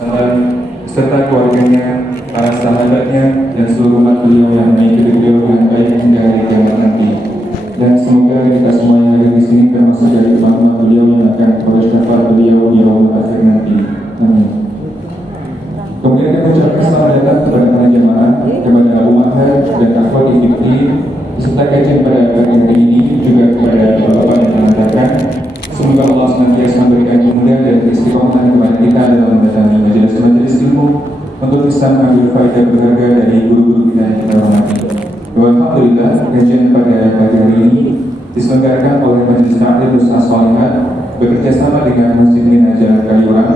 serta keluarganya, para sahabatnya, dan seluruh umat beliau yang mengikuti beliau dengan baik hingga hari kiamat nanti. Dan semoga kita semua yang ada di sini termasuk dari umat-umat beliau yang akan memperoleh syafaat beliau di yaumul akhir nanti. Amin. Kemudian kita ucapkan selamat datang kepada para jemaah, kepada umat dan akhwat Fikri, beserta kajian pada hari ini, juga kepada bapak yang mengantarkan. Semoga Allah senantiasa memberikan kemudahan dan istiqomahan kepada kita dalam mendatangi majelis-majelis ilmu untuk bisa mengambil faedah berharga dari guru-guru kita yang kita hormati. Alhamdulillah, kajian pada pagi hari ini diselenggarakan oleh Majelis Ta'lim Nusantara Shalihat bekerjasama dengan Masjid Minhajul Kaliurang.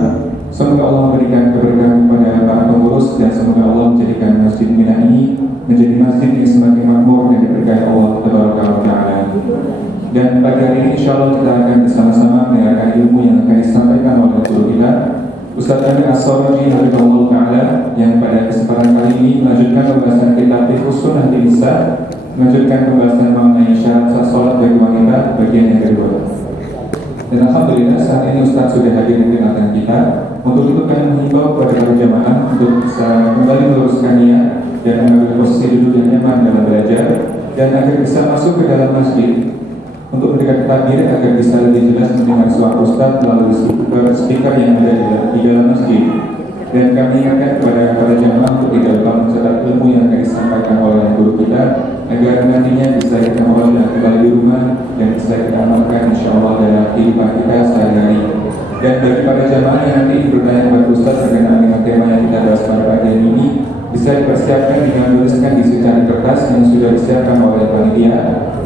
Semoga Allah memberikan keberkahan kepada para pengurus dan semoga Allah menjadikan Masjid Mina ini menjadi masjid yang semakin makmur dan diberkahi Allah Taala. Dan pada hari ini insya Allah kita akan bersama-sama mendengarkan ilmu yang akan disampaikan oleh guru kita Ustaz Amir As-Saraji Hafizahullah Ta'ala, yang pada kesempatan kali ini melanjutkan pembahasan kitab Fiqhus Sunnah di Nisa, melanjutkan pembahasan mengenai syarat sah salat bagi wanita bagian yang kedua. Dan Alhamdulillah saat ini Ustaz sudah hadir di tengah-tengah kita. Untuk itu kami menghimbau kepada para jamaah untuk bisa kembali meluruskan niat dan mengambil posisi duduk yang nyaman dalam belajar, dan agar bisa masuk ke dalam masjid untuk mendekat takbir agar bisa lebih jelas mendengar suara Ustaz melalui speaker yang ada di dalam masjid. Dan kami ingatkan kepada para jamaah untuk tidak lupa mencatat ilmu yang akan disampaikan oleh guru kita agar nantinya bisa kita olah dan kembali di rumah dan bisa kita amalkan insyaallah dalam kehidupan kita sehari-hari. Dan bagi para jamaah yang nanti bertanya kepada Ustaz berkenaan dengan tema yang kita bahas pada pagi ini, bisa dipersiapkan dengan menuliskan di secari kertas yang sudah disiapkan oleh panitia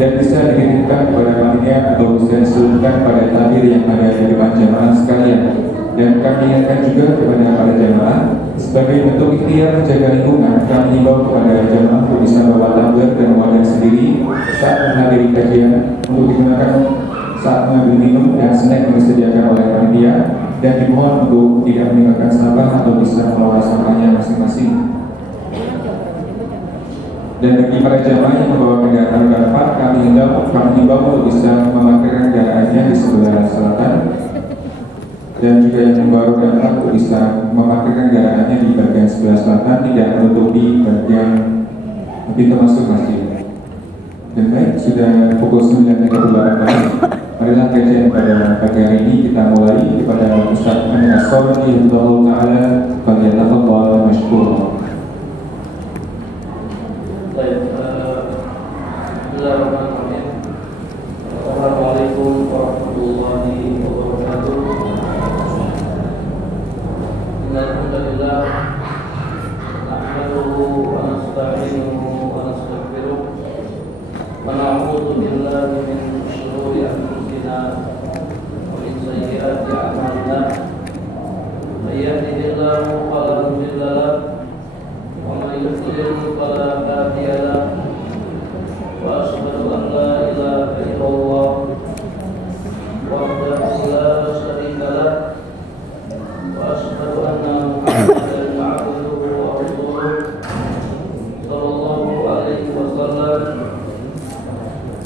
dan bisa dikirimkan kepada panitia atau bisa diselipkan pada tabir yang ada di depan jamaah sekalian. Dan kami ingatkan juga kepada para jamaah sebagai bentuk ikhtiar menjaga lingkungan, kami himbau kepada jamaah untuk bisa bawa tumbler dan wadah sendiri saat menghadiri kajian untuk digunakan saat mengambil minum dan snack yang disediakan oleh panitia, dan dimohon untuk tidak meninggalkan sampah atau bisa mengelola sampahnya masing-masing. Dan bagi para jamaah yang membawa kendaraan roda 4, kami himbau untuk bisa memarkirkan kendaraannya di sebelah selatan, dan juga yang membawa roda 4 untuk bisa memarkirkan kendaraannya di bagian sebelah selatan, tidak menutupi bagian pintu masuk masjid. Dan baik, sudah pukul 9.38. Marilah kajian pada pagi hari ini kita mulai kepada Ustaz Amir As-Saraji Hafizahullah Ta'ala. Falyatafadhal mashkura. Bismillahirrahmanirrahim. Assalamualaikum warahmatullahi wabarakatuh. Alhamdulillah, nahmaduhu wa nasta'inuhu wa nastaghfiruh wa na'udzu billahi min shururi anfusina wa min sayyiati a'malina. May yahdihillahu fala mudilla lahu wa may yudlil fala hadiya lahu. Wa asyhadu an la ilaha illallah wahdahu la syarika lahu wa asyhadu anna Muhammadan abduhu wa rasuluh sallallahu alaihi wasallam.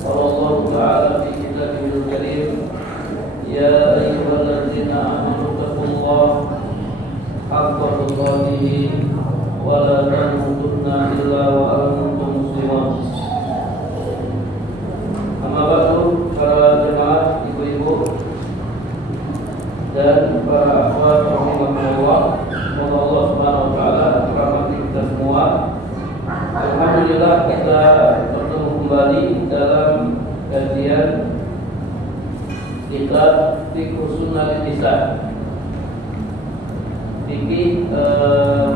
Qala Allah ta'ala fi kitabihil karim, ya ayyuhalladzina amanu taqullaha haqqa tuqatih wa la tamutunna illa wa antum muslimun. Amma ba'du, para jemaah, ibu-ibu dan para akhwat rahimahullah, semoga Allah Subhanahu wa taala merahmati kita semua. Alhamdulillah kita bertemu kembali dalam kajian kitab Fiqhus Sunnah Nisa, fikih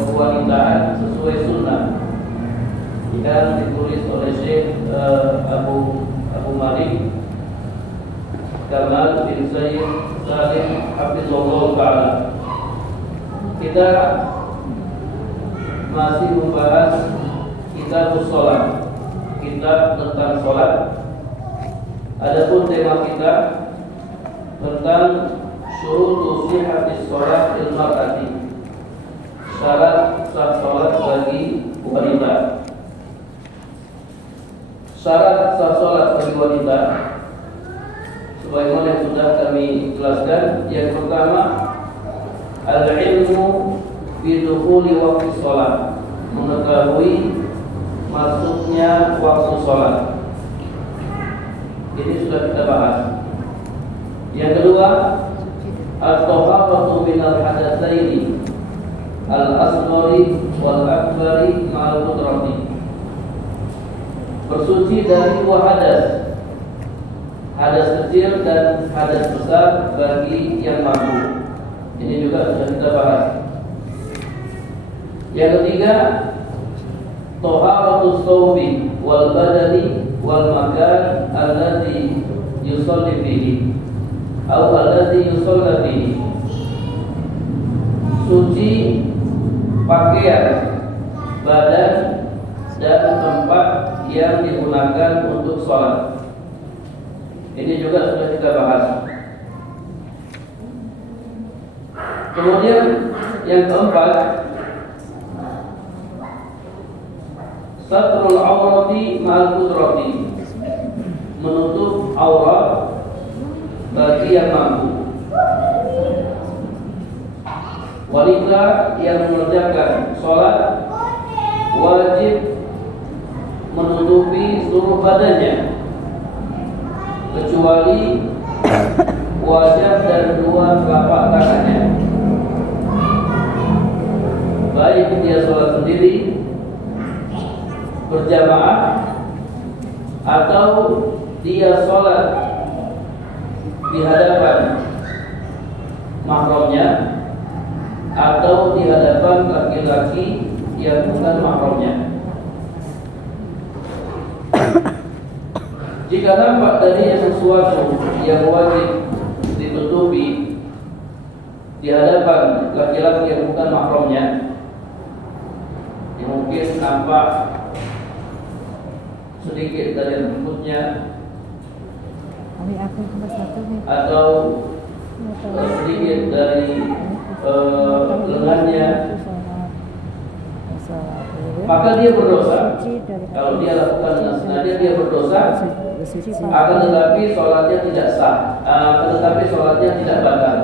kewanitaan sesuai sunnah, yang ditulis oleh Syekh Abu Malik Kamal bin Sayyid Salim Hafizahullah Ta'ala. Kita masih membahas kitab sholat, kitab tentang sholat. Adapun tema kita tentang syurutu sihhatis sholat lil mar'ati, syarat sah sholat bagi wanita. Syarat sah sholat bagi wanita sebagaimana yang sudah kami jelaskan, yang pertama al-ilmu bidukhuli waktu sholat, mengetahui masuknya waktu sholat. Ini sudah kita bahas. Yang kedua, at-taharatu minal hadatsaini al-asghari wal akbari ma'al qudrati. Bersuci dari dua hadas, hadas kecil dan hadas besar bagi yang mampu. Ini juga sudah kita bahas. Yang ketiga, taharatus thawbi wal badani wal makan alladhi yusalli fihi atau alladhi yusalla fihi. Suci pakaian, badan dan tempat yang digunakan untuk sholat. Ini juga sudah kita bahas. Kemudian yang keempat, satrul aurati ma'al qudrati, menutup aurat bagi yang mampu. Wanita yang mengerjakan sholat wajib menutupi seluruh badannya kecuali wajah dan dua telapak tangannya, baik dia sholat sendiri, berjamaah, atau dia sholat di hadapan mahramnya atau di hadapan laki-laki yang bukan mahramnya. Jika nampak darinya sesuatu yang wajib ditutupi di hadapan laki-laki yang bukan mahramnya, yang mungkin nampak sedikit dari rambutnya atau sedikit dari lengannya, maka dia berdosa. Kalau dia lakukan dengan sengaja, dia berdosa. Akan tetapi sholatnya tidak sah. Akan tetapi sholatnya tidak batal.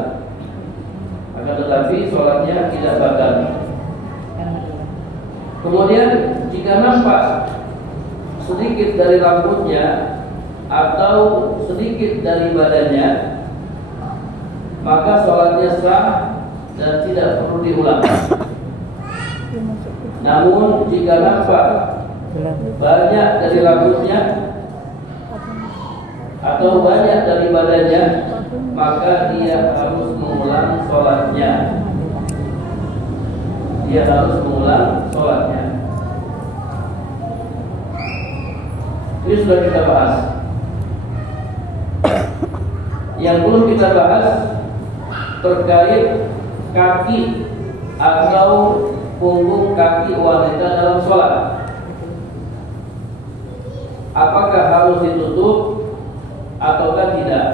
Akan tetapi sholatnya tidak batal. Kemudian jika nampak sedikit dari rambutnya atau sedikit dari badannya, maka sholatnya sah dan tidak perlu diulang. Namun jika nampak banyak dari rambutnya atau banyak dari badannya, maka dia harus mengulang sholatnya. Dia harus mengulang sholatnya. Ini sudah kita bahas. Yang belum kita bahas terkait kaki atau punggung kaki wanita dalam sholat. Apakah harus ditutup ataukah tidak?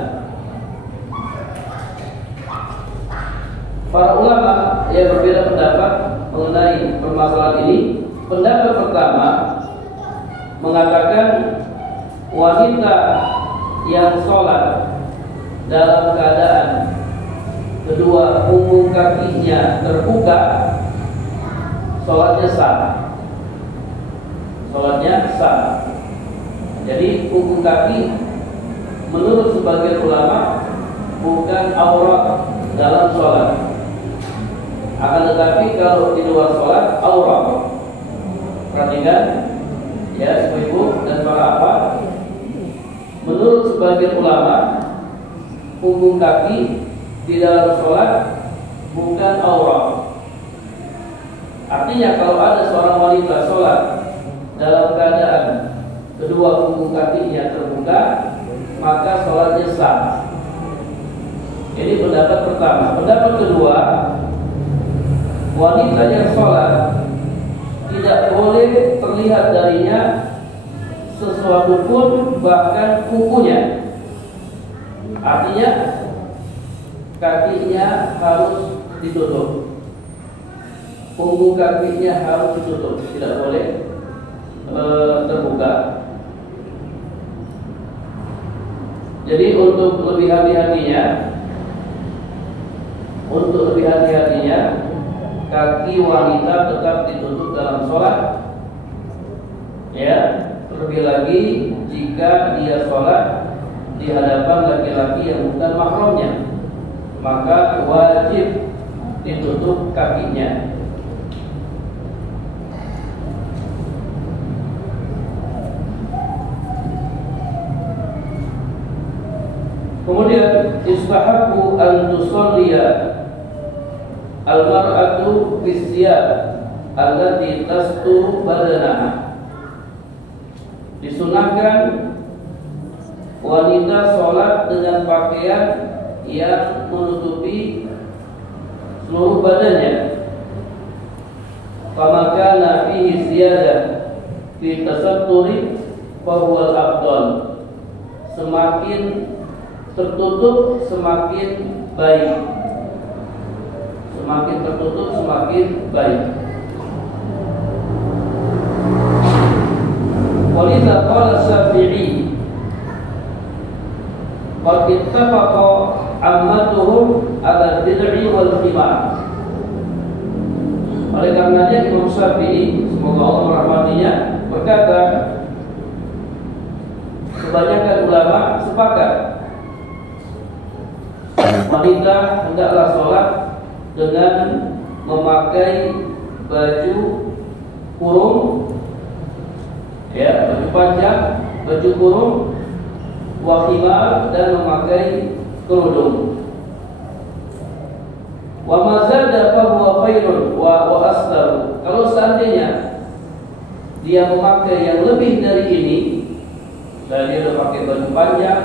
Para ulama yang berbeda pendapat mengenai permasalahan ini. Pendapat pertama mengatakan wanita yang sholat dalam keadaan kedua punggung kakinya terbuka, sholatnya sah. Sholatnya sah. Jadi punggung kaki menurut sebagian ulama bukan aurat dalam sholat. Akan tetapi kalau di luar sholat aurat. Perhatikan ya ibu-ibu dan para apa. Menurut sebagian ulama punggung kaki di dalam sholat bukan aurat. Artinya kalau ada seorang wanita sholat dalam keadaan kedua punggung kakinya terbuka, maka sholatnya sah. Ini pendapat pertama. Pendapat kedua, wanita yang sholat tidak boleh terlihat darinya sesuatu pun, bahkan kukunya. Artinya kakinya harus ditutup, punggung kakinya harus ditutup, tidak boleh terbuka. Jadi untuk lebih hati-hatinya, untuk lebih hati-hatinya, kaki wanita tetap ditutup dalam sholat. Ya, terlebih lagi jika dia sholat di hadapan laki-laki yang bukan mahramnya, maka wajib ditutup kakinya. Kemudian istahabu an tusalliya al-mar'atu fi thiyab allati tasturu badanaha. Disunahkan wanita sholat dengan pakaian yang menutupi seluruh badannya. Kama kana fihi ziyadah fi tasatturi fa huwa al-afdal. Semakin tertutup semakin baik. Semakin tertutup semakin baik. Walidha qala Syafi'i qad ittafaqa ammatuhum ala bid'i wal khimar. Oleh karenanya Imam Syafi'i, semoga Allah merahmatinya, berkata, kebanyakan ulama sepakat wanita hendaklah sholat dengan memakai baju kurung, ya, baju panjang, baju kurung, wa khimar, dan memakai kerudung. Wa ma zada fa huwa khairun wa asdar. Kalau seandainya dia memakai yang lebih dari ini, dan dia sudah pakai baju panjang,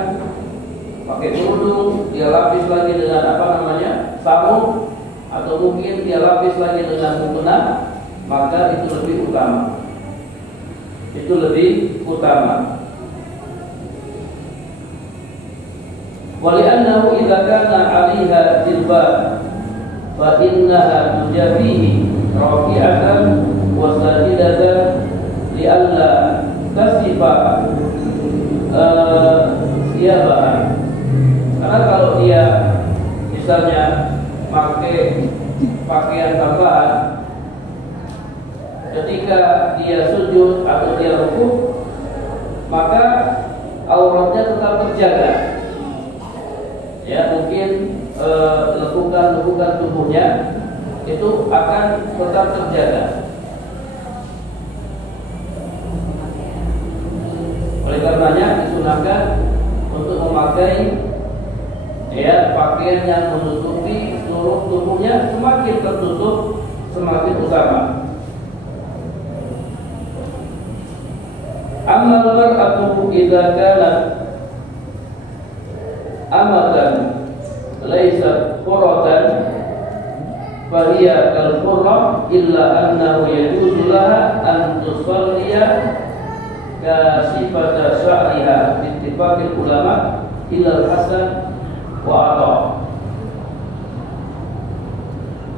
pakai kerudung, dia lapis lagi dengan sarung, atau mungkin dia lapis lagi dengan mukena, maka itu lebih utama. Itu lebih utama. Wali'annahu idza kana 'alaiha jilbab fa innaha tujabihi rafi'atan wa sajidatan li'alla tasifa siyabaha. Karena kalau dia misalnya pakai pakaian tambahan, ketika dia sujud atau dia rukuk, maka auratnya tetap terjaga. Ya, mungkin lekukan tubuhnya itu akan tetap terjaga. Oleh karenanya disunahkan untuk memakai pakaian yang menutupi seluruh tubuhnya. Semakin tertutup semakin utama. Ammal mar'atu idza kanat amatan laysat qurratan fa hiya kal qurrah illa annahu yajuzu laha an tusalliya kasifata sya'riha bi ittifaqil ulama ila al-hasan wa atha.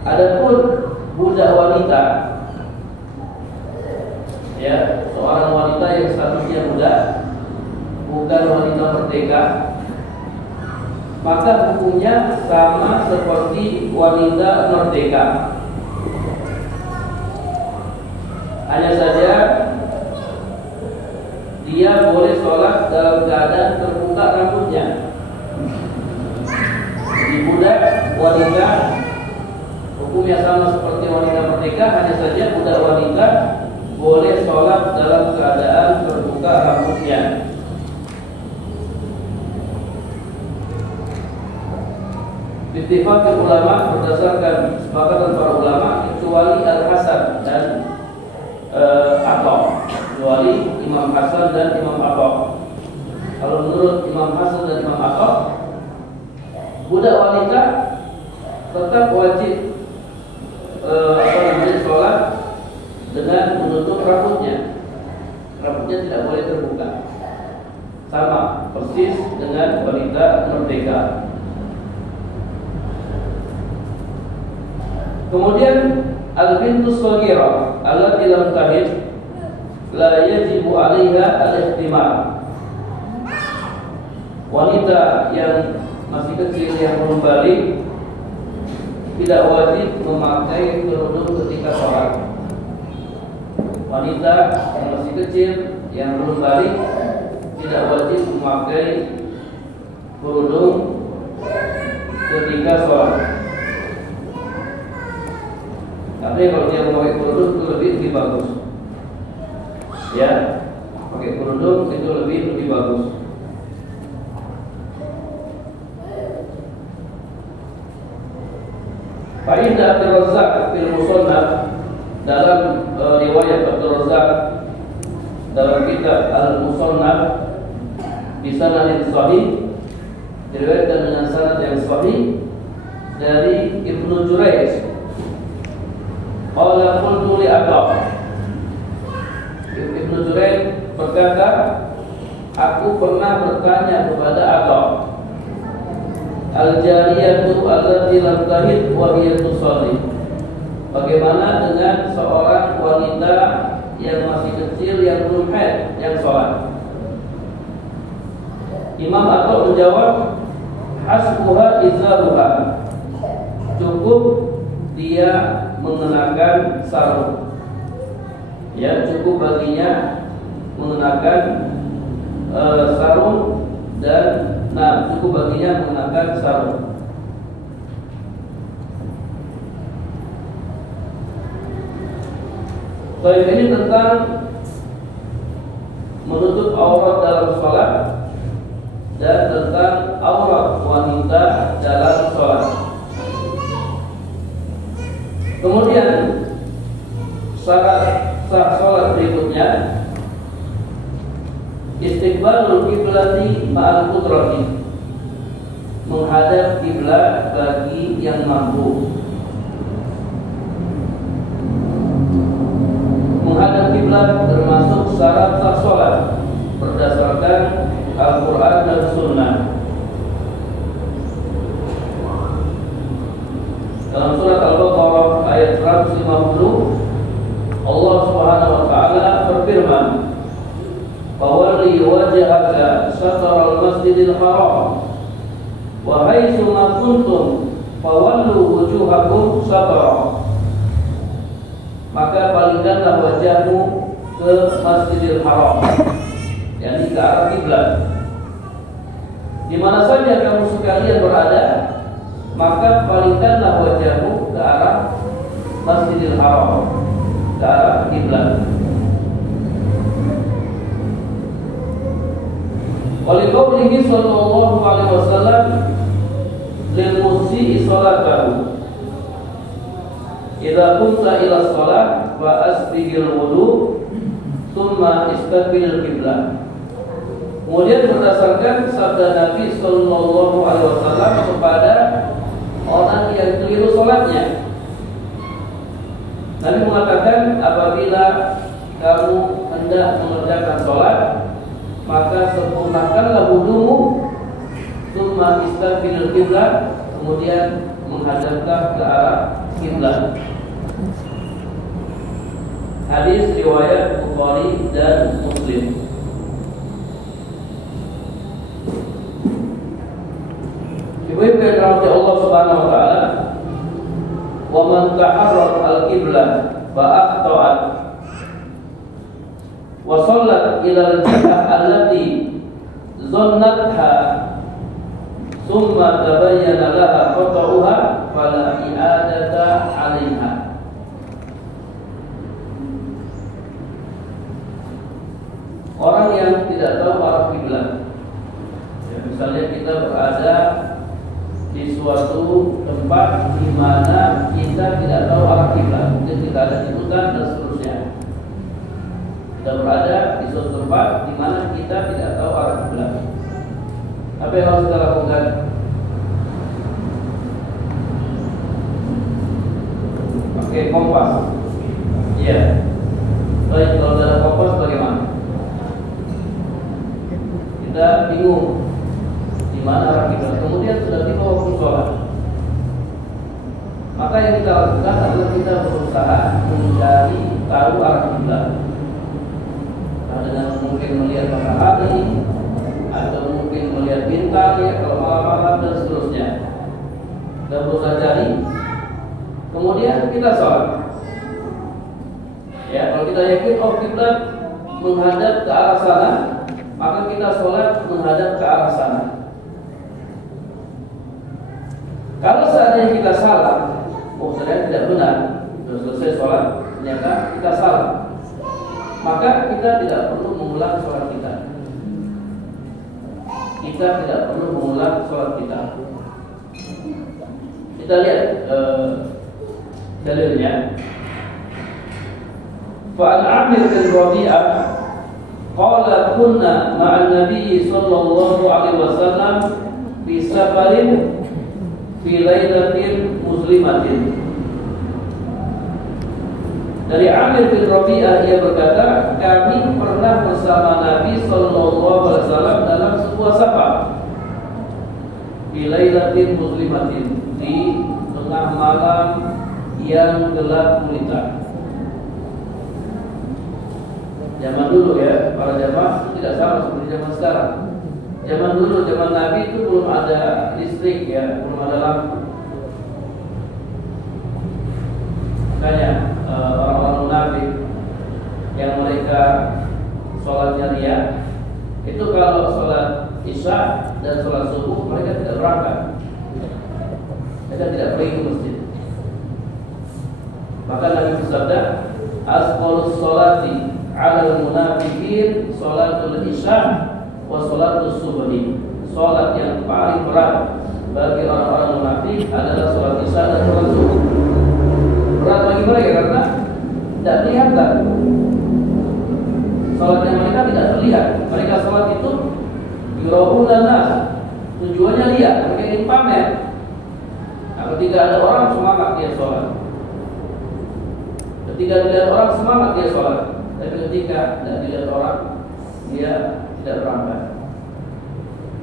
Adapun budak wanita, ya, seorang wanita yang statusnya budak, bukan wanita merdeka, maka hukumnya sama seperti wanita merdeka. Hanya saja dia boleh sholat dalam keadaan terbuka rambutnya. Di budak wanita hukumnya sama seperti wanita merdeka, hanya saja budak wanita boleh sholat dalam keadaan terbuka rambutnya. Ittifaq ulama, berdasarkan kesepakatan para ulama, kecuali Al-Hasan dan Atha, kecuali Imam Hasan dan Imam Atha. Kalau menurut Imam Hasan dan Imam Atha, budak wanita tetap wajib sholat dengan menutup rambutnya. Rambutnya tidak boleh terbuka, sama persis dengan wanita merdeka. Kemudian al-bintu shaghirah allati lam tahid la yajibu 'alaiha al-ihtimam. Wanita yang masih kecil yang belum balik tidak wajib memakai kerudung ketika sholat. Wanita yang masih kecil, yang belum balik, tidak wajib memakai kerudung ketika sholat. Tapi kalau dia memakai kerudung itu lebih bagus. Ya, pakai kerudung itu lebih bagus. Fa'inda Abdurrazzaq fil Musannaf, dalam riwayat Abdurrazzaq dalam kitab Al-Musannaf bisanadin sahih, diriwayatkan dengan sanad yang sahih dari Ibnu Jurayj. Qala qultu li Atha, Ibnu Jurayj berkata, aku pernah bertanya kepada Atha, al-jariyatu allati lam tahid wa hiya tusalli, bagaimana dengan seorang wanita yang masih kecil yang belum haid yang sholat? Imam Atha menjawab, hasbuha izaruha, cukup dia mengenakan sarung. Ya, cukup baginya mengenakan sarung dan cukup baginya mengenakan sarung. Baik, ini tentang menutup aurat dalam sholat dan tentang aurat wanita dalam sholat. Kemudian syarat sah sholat berikutnya, istiqbalul qiblati ma'al qudrati, menghadap kiblat bagi yang mampu. Menghadap kiblat termasuk syarat sah sholat berdasarkan Al-Quran dan Sunnah. Dalam surat Al-Baqarah ayat 150, Allah Subhanahu wa taala berfirman, "Fawalli wajhaka syatral masjidil haram wa haitsu ma kuntum fawallu wujuhakum syatra." Maka palingkanlah wajahmu ke Masjidil Haram, yakni ke arah kiblat. Di mana saja kamu sekalian berada, maka palingkanlah wajahmu ke arah Masjidil Haram, ke arah kiblat. Oleh qaulihi sallallahu alaihi wasallam lil musii salatahu, idza kunta ila shalah fa asbighil wudu tsumma istaqbilil qiblah. Kemudian berdasarkan sabda Nabi sallallahu alaihi wasallam kepada orang yang keliru salatnya, Nabi mengatakan, apabila kamu hendak mengerjakan salat, maka sempurnakanlah wudumu, tsumma istaqbilil qiblah, kemudian menghadaplah ke arah kiblat. Hadis riwayat Bukhari dan Muslim. Ibu-ibu yang dirahmati Allah Subhanahu wa taala, wa man ta'arrad al-qiblah fa akhta'at wa shallat ila al-jihah allati dhannatha thumma tabayyana laha qata'uha fala i'adata 'alaiha. Orang yang tidak tahu arah kiblat, ya, misalnya kita berada di suatu tempat di mana kita tidak tahu arah kiblat, mungkin kita ada di hutan dan seterusnya. Kita berada di suatu tempat di mana kita tidak tahu arah kiblat. Apa yang harus kita lakukan? Pakai kompas. Iya. Baik, kalau dalam kompas bagaimana? Kita bingung di mana arah kiblat, kemudian sudah tiba waktu sholat. Maka yang kita lakukan adalah kita berusaha mencari tahu arah kiblat, dengan mungkin melihat matahari atau mungkin melihat bintang, ya, kalau malam-malam dan seterusnya. Kita berusaha cari kemudian kita sholat. Ya, kalau kita yakin kiblat menghadap ke arah sana, maka kita sholat menghadap ke arah sana. Kalau seandainya kita salah, ternyata tidak benar, sudah selesai sholat, ternyata kita salah, maka kita tidak perlu mengulang sholat kita. Kita tidak perlu mengulang sholat kita. Kita lihat dalilnya. Fa'an Amir bin Rabi'ah qala kunna ma'an Nabi sallallahu alaihi wasallam fi safarin fi lailatin muslimatin. Dari Amir bin Rabi'ah, ia berkata, kami pernah bersama Nabi sallallahu alaihi wasallam dalam sebuah safar fi lailatin muslimatin, di tengah malam yang gelap gulita. Zaman dulu ya, para jamaah itu tidak sama seperti zaman sekarang. Zaman dulu, zaman Nabi itu belum ada listrik ya, belum ada lampu. Makanya orang-orang munafik yang mereka sholatnya riya, itu kalau sholat isya dan sholat subuh mereka tidak berangkat, mereka tidak pergi ke masjid. Maka Nabi bersabda, asqalus sholati 'alal munafiqin sholatul isya wa sholatus subhi. Sholat yang paling berat bagi orang-orang munafik adalah sholat isya dan sholat subuh. Berat bagi mereka karena tidak kelihatan. Sholatnya mereka tidak terlihat. Mereka sholat itu yura'unan nas, tujuannya lihat, mereka ingin pamer. Nah, ketika ada orang semangat dia sholat, ketika dilihat orang semangat dia sholat, tapi ketika tidak dilihat orang dia tidak berangkat.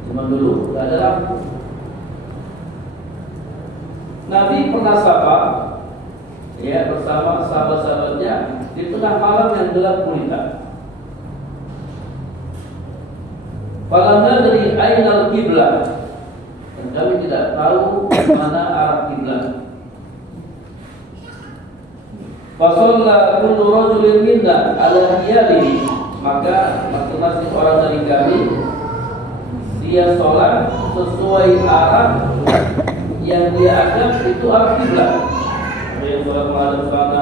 Zaman dulu tidak ada lampu. Nabi pernah safar ya bersama sahabat-sahabatnya di tengah malam yang gelap gulita. Falam nadri ainal qiblah, dan kami tidak tahu mana arah kiblat. Fasalla kullu rajulin minna ala hiyalihi, maka masing-masing orang dari kami dia sholat sesuai arah yang dia anggap itu arah kiblat. Ada yang sholat menghadap sana,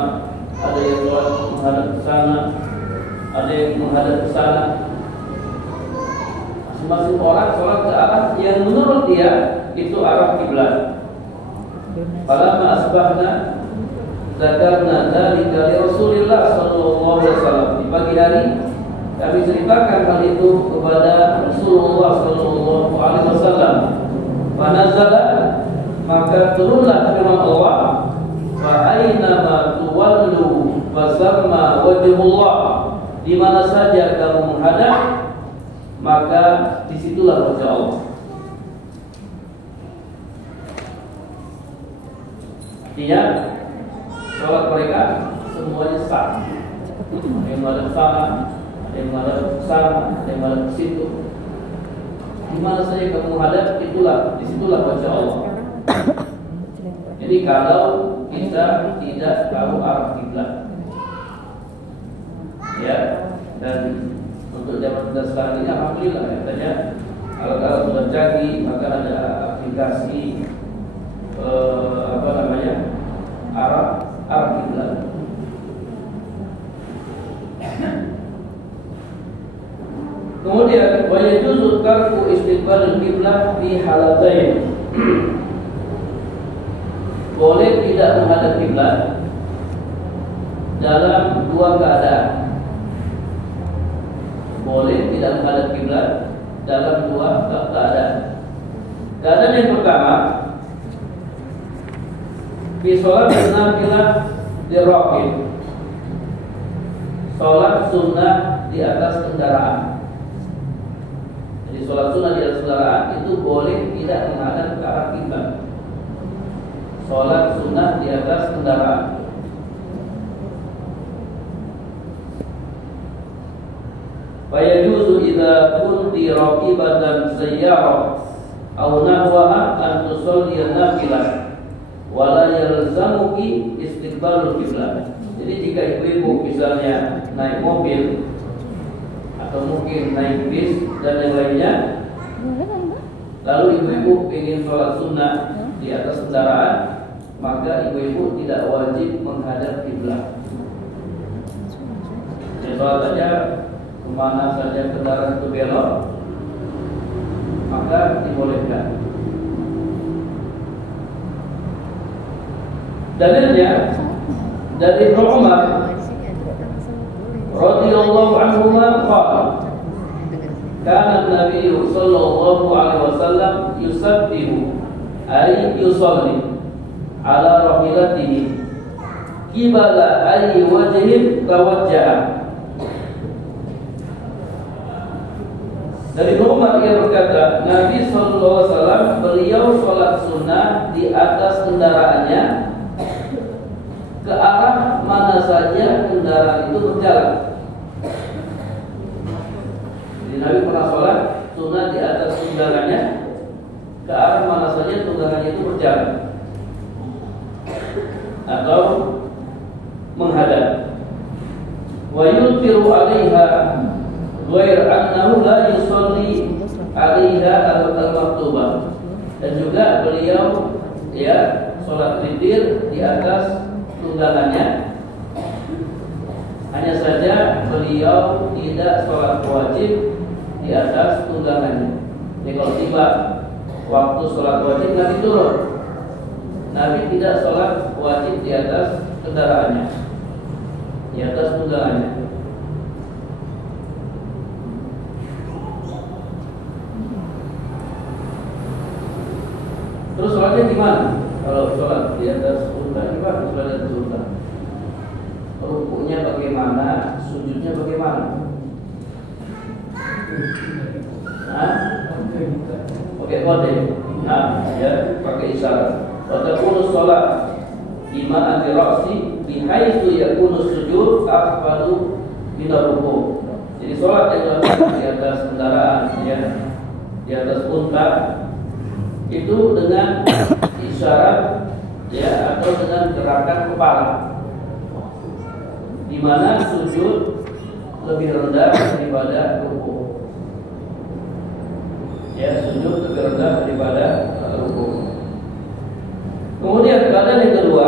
ada yang sholat menghadap ke sana, ada yang menghadap ke sana. Masing-masing orang sholat ke arah yang menurut dia itu arah kiblat. Falamma asbahna dzakarna dzalika li Rasulillah sallallahu alaihi wasallam. Di pagi hari kami ceritakan hal itu kepada Rasulullah sallallahu alaihi wasallam. Fanazala, maka turunlah firman Allah, fa aina ma tuwallu fasamma wajhullah. Di mana saja kamu menghadap, maka disitulah wajah Allah. Artinya sholat mereka semuanya sah. Ada yang menghadap sana, ada yang menghadap ke sana, ada yang menghadap ke situ. Di mana saja kamu menghadap, disitulah wajah Allah. Jadi kalau kita tidak tahu arah kiblat, ya, dan untuk zaman kita sekarang ini alhamdulillah katanya kalau sudah canggih maka ada aplikasi arah kiblat. Kemudian wa yajuzu tarku istiqbal kiblat fi halatain. Boleh tidak menghadap kiblat dalam dua keadaan. Boleh tidak menghadap kiblat dalam dua keadaan. Keadaan yang pertama, fi sholat nafilah diraqib, sholat sunnah di atas kendaraan. Jadi sholat sunnah di atas kendaraan itu boleh tidak menghadap ke arah kiblat. Sholat sunnah di atas kendaraan. Fayajuzu idza kunti raqibatan sayyarah aw nahwaha an tusalli nafilah. wala yalzamuki istiqbalul qiblah. Jadi jika ibu-ibu misalnya naik mobil atau mungkin naik bis dan yang lainnya, lalu ibu-ibu ingin sholat sunnah di atas kendaraan, maka ibu-ibu tidak wajib menghadap kiblat. Ya, sholat saja kemana saja kendaraan itu belok, maka dibolehkan. Dalilnya dari Ibnu Umar radhiyallahu anhuma qala kana Nabi sallallahu alaihi wasallam yusabbihu ay yusalli ala rahilatihi qibala ay wajhin tawajjaha. Dari Umar ia berkata, Nabi sallallahu alaihi wasallam beliau sholat sunnah di atas kendaraannya ke arah mana saja kendaraan itu berjalan. Jadi Nabi pernah sholat sunnah di atas tunggangannya ke arah mana saja tunggangannya itu berjalan atau menghadap. Wa yutiru 'alaiha ghair annahu la yusalli 'alaiha al-maktubah. Dan juga beliau sholat witir di atas tunggangannya, hanya saja beliau tidak sholat wajib di atas tunggangannya. Jadi kalau tiba waktu sholat wajib, Nabi turun. Nabi tidak sholat wajib di atas kendaraannya, di atas tunggangannya. Terus sholatnya di mana? Kalau sholat di atas unta, gimana sholat di atas unta? Rukuknya bagaimana? Sujudnya bagaimana? Pakai kode. Pakai isyarat. Watakunu sholat ima'an di ra'si bihaitsu yakunu sujud afdalu min ruku'. Jadi sholat yang dilakukan di atas kendaraan, di atas unta, itu dengan isyarat atau dengan gerakan kepala, di mana sujud lebih rendah daripada ruku. Sujud lebih rendah daripada ruku. Kemudian keadaan yang kedua,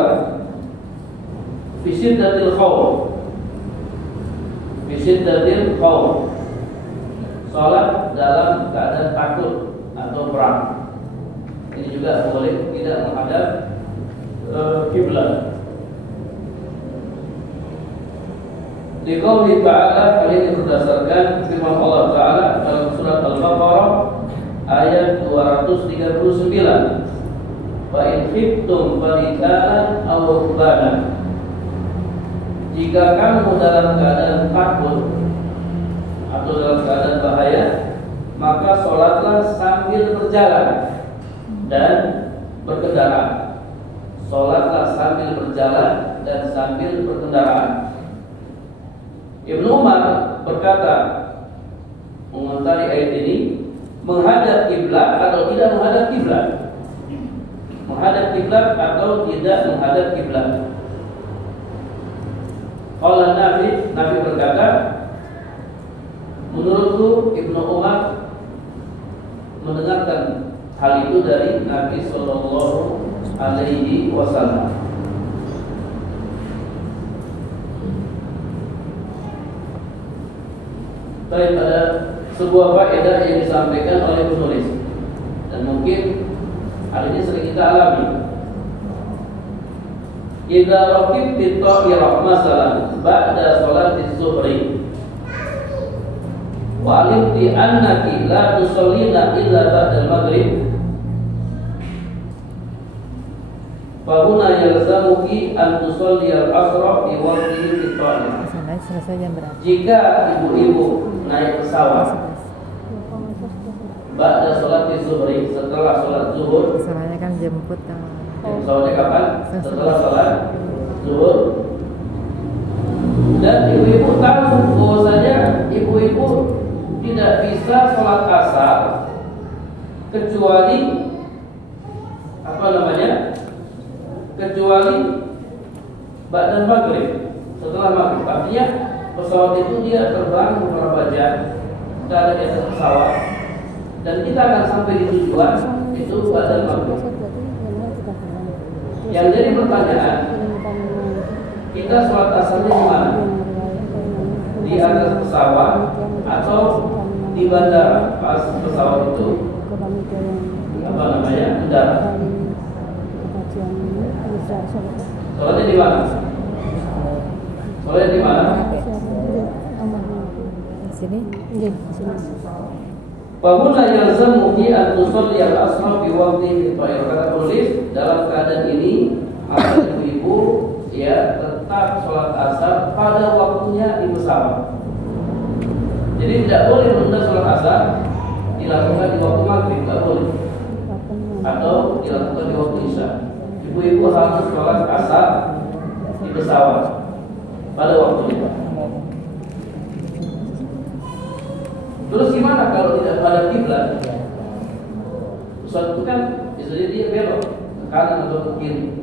fisiddatil khawf. Fisiddatil khawf, salat dalam keadaan takut atau perang. Ini juga boleh tidak menghadap kiblat. Di qauli ta'ala, hal ini berdasarkan firman Allah Ta'ala dalam surat Al-Baqarah ayat 239. Fa in khiftum farikanan aw rukbanan. Jika kamu dalam keadaan takut atau dalam keadaan bahaya, maka sholatlah sambil berjalan dan berkendaraan. Sholatlah sambil berjalan dan sambil berkendaraan. Ibnu Umar berkata mengomentari ayat ini, menghadap kiblat atau tidak menghadap kiblat, menghadap kiblat atau tidak menghadap kiblat. Qala Nabi berkata, menurutku Ibnu Umar mendengarkan hal itu dari Nabi Sallallahu Alaihi Wasallam. Baik, ada sebuah faedah yang disampaikan oleh penulis dan mungkin hal ini sering kita alami. Idza raqibti ta'irah masalan ba'da sholati zuhri wa alimti annaki la tusallina illa ba'da al-maghrib, fa huna yalzamuki an tusalli al-asra fi waqtihi fi ta'irah. Jika ibu-ibu naik pesawat ba'da sholati zuhri, setelah sholat zuhur. Pesawatnya kan jemput Pesawatnya kapan? Setelah sholat zuhur. Dan ibu-ibu tahu bahwasanya ibu-ibu tidak bisa sholat asar kecuali kecuali ba'da maghrib, setelah maghrib. Artinya pesawat itu dia terbang beberapa jam, kita ada di atas pesawat, dan kita akan sampai di tujuan itu ba'da maghrib. Yang jadi pertanyaan, kita sholat asarnya di mana? Di atas pesawat atau di bandara pas pesawat itu mendarat? Sholatnya di mana? Sholatnya di mana? Sini. Bahuna yalzamu fi an tusalli al-asr fi waqti fi kata penulis, dalam keadaan ini maka ibu-ibu ya tetap sholat asar pada waktunya di pesawat. Jadi tidak boleh menunda sholat asar dilakukan di waktu maghrib, tidak boleh, atau dilakukan di waktu isya. Ibu-ibu harus sholat asar di pesawat pada waktunya. Terus gimana kalau tidak pada kiblat? Pesawat itu kan bisa jadi dia belok ke kanan atau ke kiri.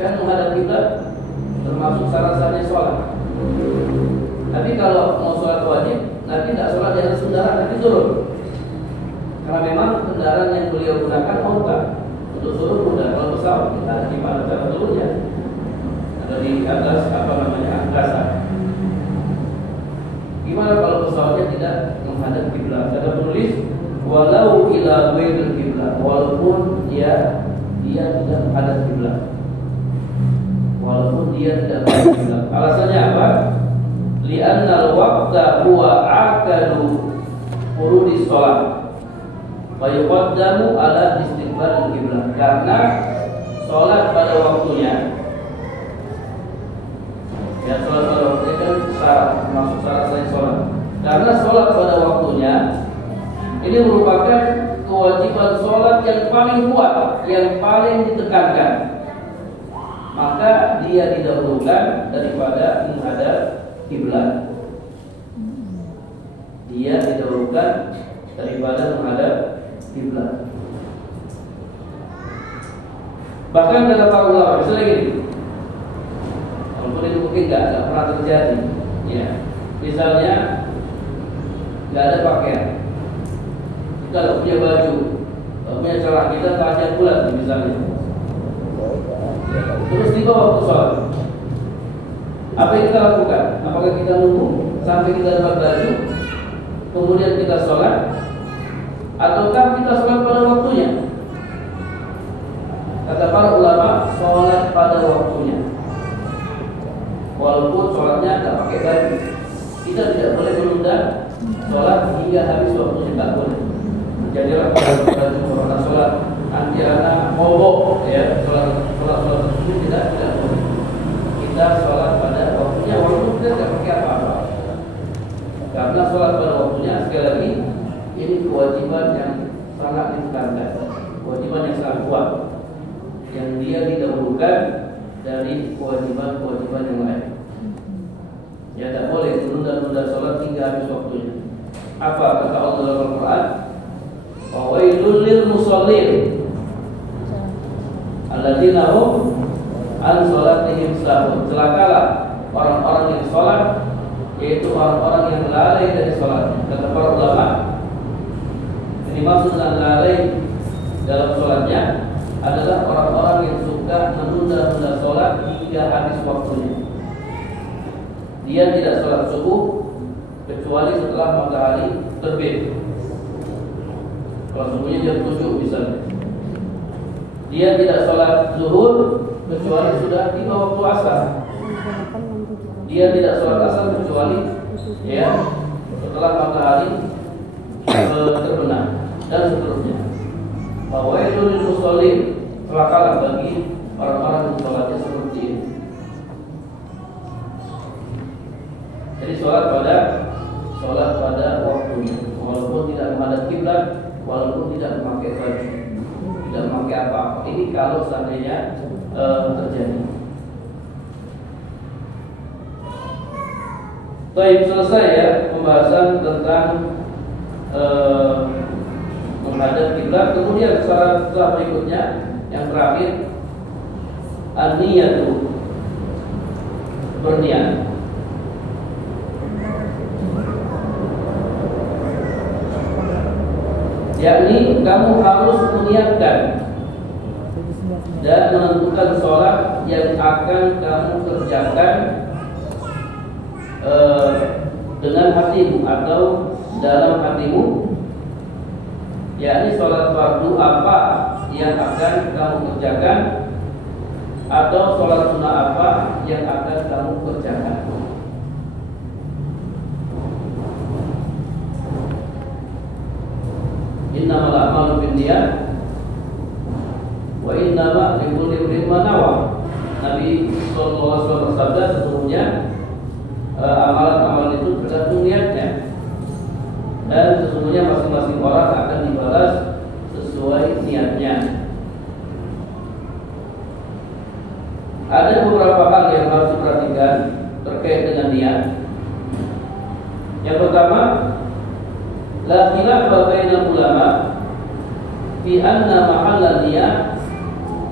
Kan menghadap kiblat termasuk syarat-syaratnya sholat. Tapi kalau mau sholat wajib, nanti tidak sholat di atas kendaraan, nanti turun. Karena memang kendaraan yang beliau gunakan onta. Untuk turun mudah, kalau pesawat kita gimana cara turunnya? Ada di atas angkasa. Gimana kalau pesawatnya tidak menghadap kiblat? Kata penulis, walau ila ghairil kiblat, walaupun dia tidak menghadap kiblat. Walaupun dia tidak menghadap kiblat. Alasannya apa? Li'anna al-waqta huwa akadu furudis shalah. Wa yuqaddamu ala istiqbalil kiblat. Karena salat pada waktunya, ya salat pada waktunya kan syarat, masuk syarat selain salat. Karena salat pada waktunya ini merupakan kewajiban salat yang paling kuat, yang paling ditekankan. Maka dia didahulukan daripada menghadap kiblat. Dia didahulukan daripada menghadap kiblat. Bahkan kata para ulama, misalnya gini, walaupun itu mungkin nggak pernah terjadi, ya. Misalnya nggak ada pakaian, kita nggak punya baju, nggak punya celana, kita tajam bulat misalnya. Terus tiba waktu sholat, apa yang kita lakukan? Apakah kita nunggu sampai kita dapat baju, kemudian kita sholat, ataukah kita sholat pada waktunya? Kata para ulama, sholat pada waktunya. Walaupun sholatnya tidak pakai baju, kita tidak boleh menunda sholat hingga habis waktunya, tidak boleh. Jadilah baju pernah sholat, nanti anak mogok, ya sholat tersebut tidak boleh. Kita sholat pada waktunya, walaupun kita tidak pakai apa-apa. Karena sholat pada waktunya, sekali lagi, ini kewajiban yang sangat ditekankan, kewajiban yang sangat kuat, yang dia didahulukan dari kewajiban-kewajiban yang lain. Ya, tak boleh menunda-nunda sholat hingga habis waktunya. Apa kata Allah dalam Al-Quran? Wawailul lil musallin alladzina hum an sholatihim sahun. Celakalah orang-orang yang sholat, yaitu orang-orang yang lalai dari sholat. Kata para ulama, ini maksud dengan lalai dalam sholatnya adalah orang-orang yang suka menunda-nunda sholat hingga habis waktunya. Dia tidak sholat subuh kecuali setelah matahari terbit. Kalau subuhnya jam 7 misalnya, dia tidak sholat zuhur kecuali sudah tiba waktu asar. Dia tidak sholat asar kecuali ya setelah matahari terbenam, dan seterusnya. Bahwa itu musallin, celakalah bagi orang-orang yang sholatnya seperti ini. Jadi sholat pada waktunya, walaupun tidak menghadap kiblat, walaupun tidak memakai baju, tidak memakai apa-apa. Ini kalau seandainya terjadi. Baik, selesai ya pembahasan tentang menghadap kiblat. Kemudian syarat berikutnya Yang terakhir, an-niyatu, berniat. Yakni kamu harus meniatkan dan menentukan sholat yang akan kamu kerjakan dengan hatimu atau dalam hatimu, yakni sholat fardu apa yang akan kamu kerjakan atau sholat sunnah apa yang akan kamu kerjakan. Innamal a'malu binniyat wa innama likulli imrin ma nawa. Nabi sallallahu alaihi wasallam bersabda, sesungguhnya amalan-amalan itu tergantung niatnya, dan sesungguhnya masing-masing orang akan dibalas sesuai niatnya. Ada beberapa hal yang harus diperhatikan terkait dengan niat. Yang pertama, la khilafa bainal ulama fi anna mahalla niyat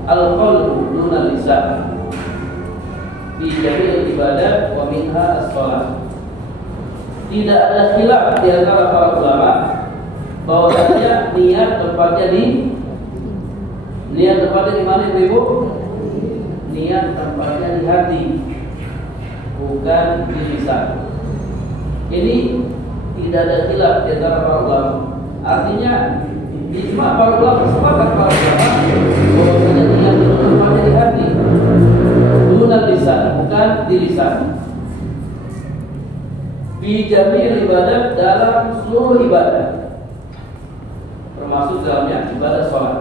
al-qalbu duna lisan fi jami'il ibadat wa minha as-shalah. Tidak ada khilaf di antara para ulama bahwasanya niat tempatnya di mana, Ibu? Niat tempatnya di hati, bukan di lisan. Ini tidak ada khilaf di antara para ulama. Artinya ijma para ulama, sepakat para ulama bahwasanya niat itu tempatnya di hati, bukan lisan, bukan di lisan. Fi jami'il ibadat, dalam seluruh ibadah, termasuk dalamnya ibadah sholat.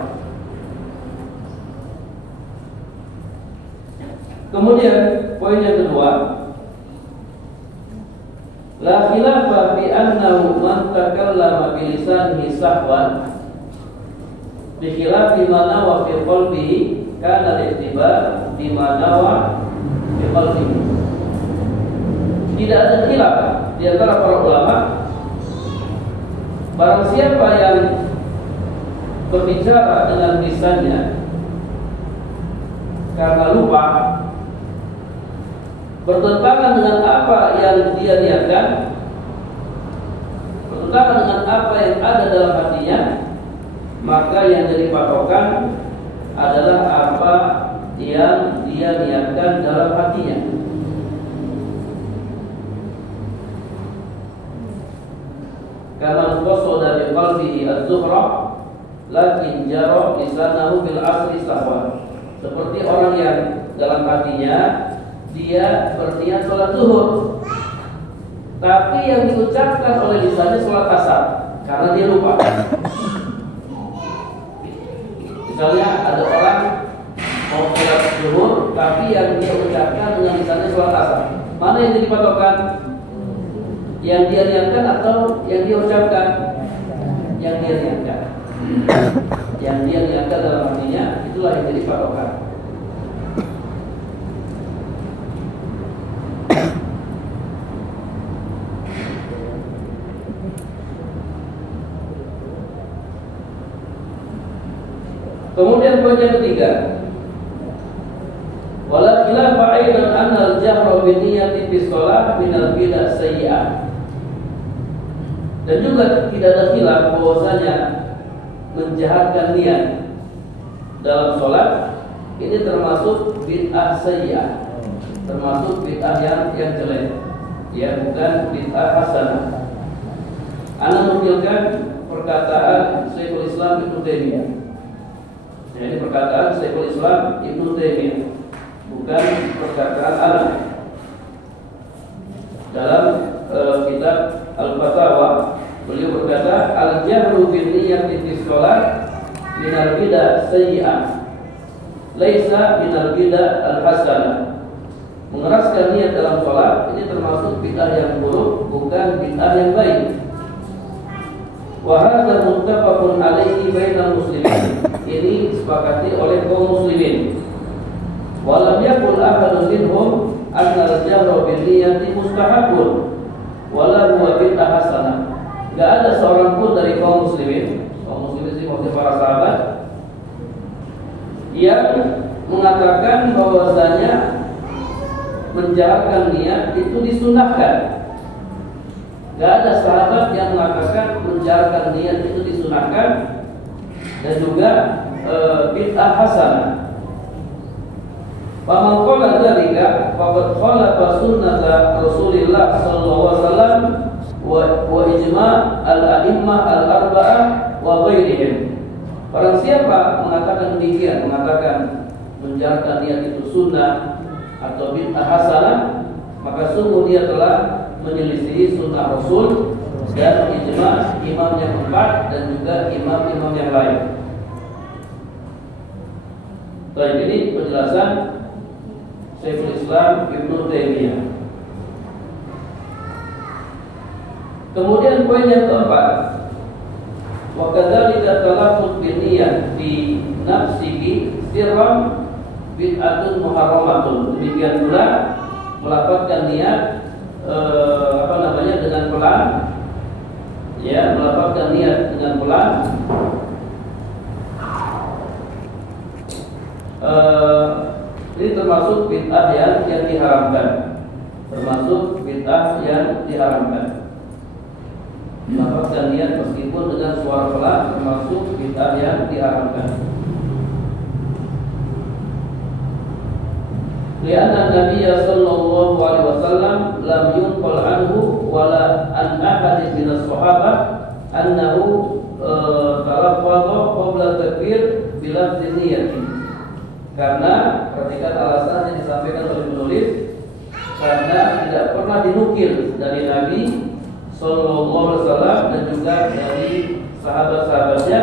Kemudian poin yang kedua, la khilafa fi annahu man takallama bi lisanihi sahwan bi khilafi ma nawa fi qalbihi kana al-ittiba bima nawa fi qalbihi. Tidak ada khilaf di antara para ulama, barang siapa yang berbicara dengan lisannya karena lupa, bertentangan dengan apa yang dia niatkan, bertentangan dengan apa yang ada dalam hatinya, maka yang jadi patokan adalah apa yang dia niatkan dalam hatinya. Kama qasada bi qalbihi az-zuhra lakin jara lisanahu bil asri sahwa. Seperti orang yang dalam hatinya dia berniat sholat zuhur, tapi yang diucapkan oleh lisannya sholat asar karena dia lupa. Misalnya ada orang mau sholat zuhur, tapi yang dia ucapkan dengan lisannya sholat asar. Mana yang jadi patokan? Yang dia niatkan atau yang dia ucapkan? Yang dia niatkan. Yang dia niatkan dalam hatinya, itulah yang jadi patokan. Kemudian poin yang ketiga, wala khilafa aidan anna al-jahra bi niyyati fi shalah min al-bid'ah sayyi'ah. Dan juga tidak ada khilaf bahwasanya menjahatkan niat dalam sholat ini termasuk bid'ah sayyi'ah, termasuk bid'ah yang jelek, ya, bukan bid'ah hasanah. Ana menukilkan perkataan Syekhul Islam Ibnu Taimiyah. Ini perkataan Syekhul Islam Ibnu Taimiyah, bukan perkataan ana. Dalam kitab Al-Fatawa, beliau berkata, al-jahru bin niyyati fi shalah min al-bid'ah sayyi'ah laisa min al-bid'ah al-hasanah. Mengeraskan niat dalam salat ini termasuk bid'ah yang buruk, bukan bid'ah yang baik. Wa hadza muttafaqun alaihi bainal muslimin. Ini disepakati oleh kaum muslimin. Wa lam yakul ahadun minhum anna al-jahra bin niyyati mustahabun wala huwa bid'ah hasanah. Enggak ada seorang pun dari kaum muslimin sih maksudnya para sahabat, yang mengatakan bahwasanya menjalankan niat itu disunahkan. Gak ada sahabat yang mengatakan menjalankan niat itu disunahkan, dan juga bid'ah hasanah. Faman qala dzalika faqad khalafa sunnata Rasulillah sallallahu alaihi wasallam wa ijma' al-a'immah al-arba'ah wa ghairihim. Barang siapa mengatakan demikian, mengatakan menjalankan niat itu sunnah atau bid'ah hasanah, maka sungguh dia telah menyelisihi sunnah Rasul dan ijma' imam yang empat dan juga imam-imam yang lain. Baik, ini penjelasan Syekhul Islam Ibnu Taimiyah. Kemudian poin yang keempat, wa kadzalika talaffuz bin niyyah fi nafsihi sirran bid'atun muharramatun. Demikian pula melafazkan niat dengan pelan, ya, melafazkan niat dengan pelan ini termasuk bid'ah yang diharamkan, termasuk bid'ah yang diharamkan. Melafazkan niat meskipun dengan suara pelan termasuk bid'ah yang diharamkan. Lianna Nabi sallallahu alaihi wasallam lam yunqal anhu wala an ahadin min as-sahabah annahu talaffadha qabla takbir bila niyyati. Karena perhatikan alasan yang disampaikan oleh penulis, karena tidak pernah dinukil dari Nabi sallallahu alaihi wasallam dan juga dari sahabat-sahabatnya